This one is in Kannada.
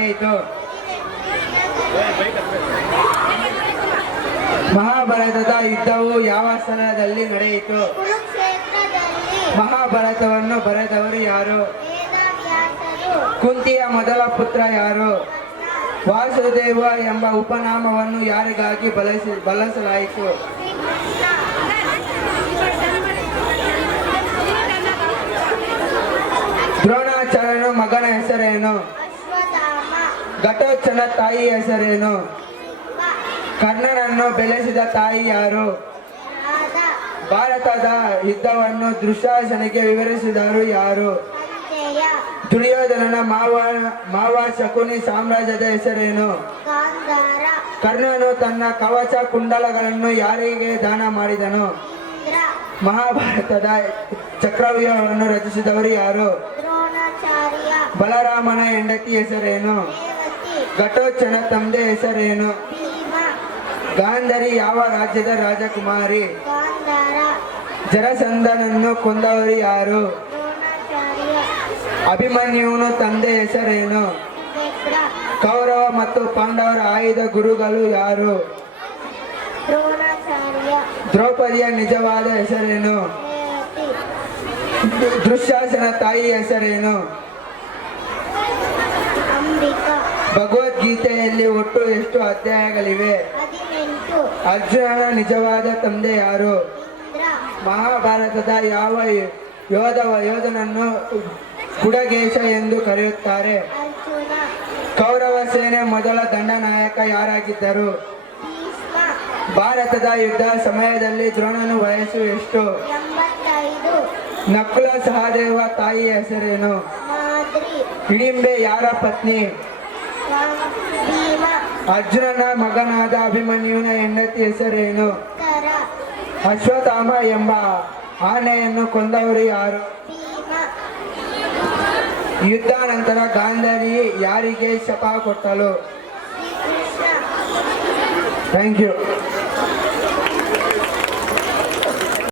ನಡೆಯಿತು? ಮಹಾಭಾರತದ ಯುದ್ಧವು ಯಾವ ಸ್ಥಳದಲ್ಲಿ ನಡೆಯಿತು? ಮಹಾಭಾರತವನ್ನು ಬರೆದವರು ಯಾರು? ಕುಂತಿಯ ಮೊದಲ ಪುತ್ರ ಯಾರು? ವಾಸುದೇವ ಎಂಬ ಉಪನಾಮವನ್ನು ಯಾರಿಗಾಗಿ ಬಳಸಲಾಯಿತು? ದ್ರೋಣಾಚಾರ್ಯನ ಮಗನ ಹೆಸರೇನು? ಘಟೋತ್ಕಚನ ತಾಯಿ ಹೆಸರೇನು? ಕರ್ಣನನ್ನು ಬೆಳೆಸಿದ ತಾಯಿ ಯಾರು? ಭಾರತದ ಯುದ್ಧವನ್ನು ದುಶ್ಯಾಸನಿಗೆ ವಿವರಿಸಿದವರು ಯಾರು? ದುರ್ಯೋಧನನ ಮಾವ ಶಕುನಿ ಸಾಮ್ರಾಜ್ಯದ ಹೆಸರೇನು? ಕರ್ಣನು ತನ್ನ ಕವಚ ಕುಂಡಲಗಳನ್ನು ಯಾರಿಗೆ ದಾನ ಮಾಡಿದನು? ಮಹಾಭಾರತದ ಚಕ್ರವ್ಯೂಹವನ್ನು ರಚಿಸಿದವರು ಯಾರು? ಬಲರಾಮನ ಹೆಂಡತಿ ಹೆಸರೇನು? ಘಟೋತ್ಕಚನ ತಂದೆ ಹೆಸರೇನು? ಗಾಂಧಾರಿ ಯಾವ ರಾಜ್ಯದ ರಾಜಕುಮಾರಿ? ಜರಸಂಧನನ್ನು ಕೊಂದವರು ಯಾರು? ಅಭಿಮನ್ಯುವನ ತಂದೆ ಹೆಸರೇನು? ಕೌರವ ಮತ್ತು ಪಾಂಡವರ ಆಯ್ದ ಗುರುಗಳು ಯಾರು? ದ್ರೌಪದಿಯ ನಿಜವಾದ ಹೆಸರೇನು? ದುಶ್ಯಾಸನ ತಾಯಿ ಹೆಸರೇನು? ಭಗವದ್ಗೀತೆಯಲ್ಲಿ ಒಟ್ಟು ಎಷ್ಟು ಅಧ್ಯಾಯಗಳಿವೆ? ಅರ್ಜುನನ ನಿಜವಾದ ತಂದೆ ಯಾರು? ಮಹಾಭಾರತದ ಯಾವ ಯೋಧನನ್ನು ಪುಡಗೇಶ ಎಂದು ಕರೆಯುತ್ತಾರೆ? ಕೌರವ ಸೇನೆ ಮೊದಲ ದಂಡನಾಯಕ ಯಾರಾಗಿದ್ದರು? ಭಾರತದ ಯುದ್ಧ ಸಮಯದಲ್ಲಿ ದ್ರೋಣನ ವಯಸ್ಸು ಎಷ್ಟು? ನಕುಲ ಸಹದೇವ ತಾಯಿ ಹೆಸರೇನು? ಹಿಡಿಂಬೆ ಯಾರ ಪತ್ನಿ? ಅರ್ಜುನನ ಮಗನಾದ ಅಭಿಮನ್ಯುವಿನ ಹೆಂಡತಿ ಹೆಸರೇನು? ಅಶ್ವತ್ಥಾಮ ಎಂಬ ಆನೆಯನ್ನು ಕೊಂದವರು ಯಾರು? ಯುದ್ಧ ನಂತರ ಗಾಂಧಾರಿ ಯಾರಿಗೆ ಶಪ ಕೊಟ್ಟಳು? Thank you.